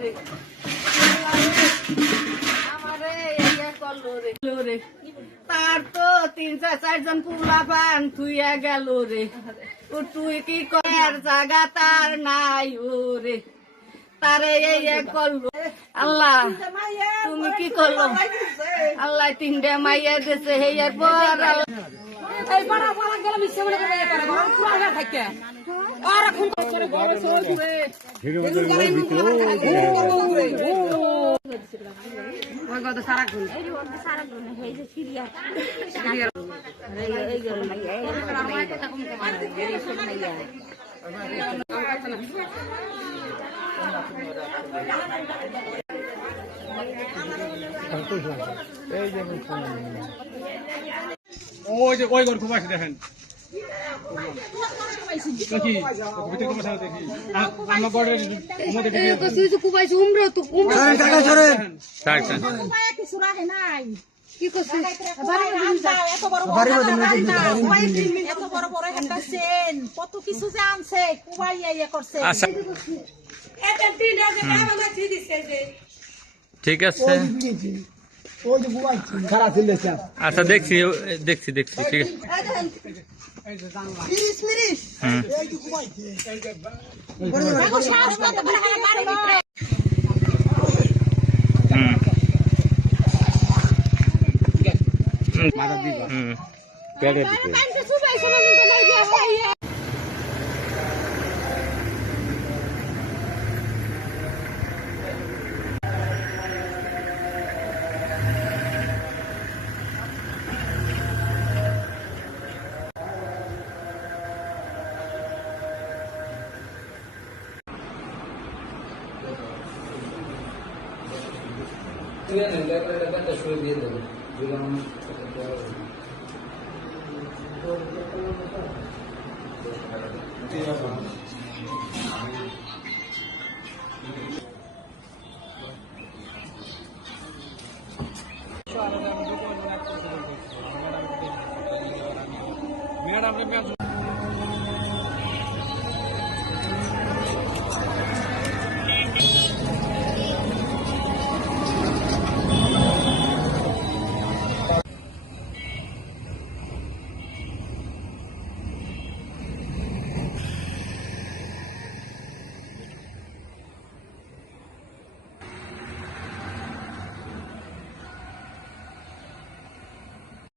রে আমারে ইয়া করলো রে তার তো 3-4 জন পুলা পান থুইয়া গেল রে তুই কি করার জায়গা তার নাই ওরে তারে ইয়া করলো আল্লাহ তুমি কি করলো আল্লাহ 3টা মাইয়া দিছে হেয়ার পর এই বড় বড় গেল মিছে বলে করে করে ঘর পুরা থাকে আর এখন করে ঘর সই দিবে ওই গদ সারা গুণ এই সারা গুণ এই যে সিরিয়াল এই গেল না এই আমার কথা কম কম আর এই সব নাই ওই যে ওই ঘর খুব আছে দেখেন দেখি ভিতরে তোমার সাথে দেখি আমার ঘরের মধ্যে দেখি তো সুইজ কুবাইছে উমরা তো উমরা কাকা সরে কুবাই কিছু রাখে নাই কি করছিস বাড়ি এত বড় বড় এত বড় বড় একটা সেন কত কিছু যে আনছে কুবাই ইয়া করছে এটা দিন আছে কামা মাছি দিছে যে ঠিক আছে আচ্ছা দেখছি দেখছি দেখছি ঠিক আছে ম্যাডাম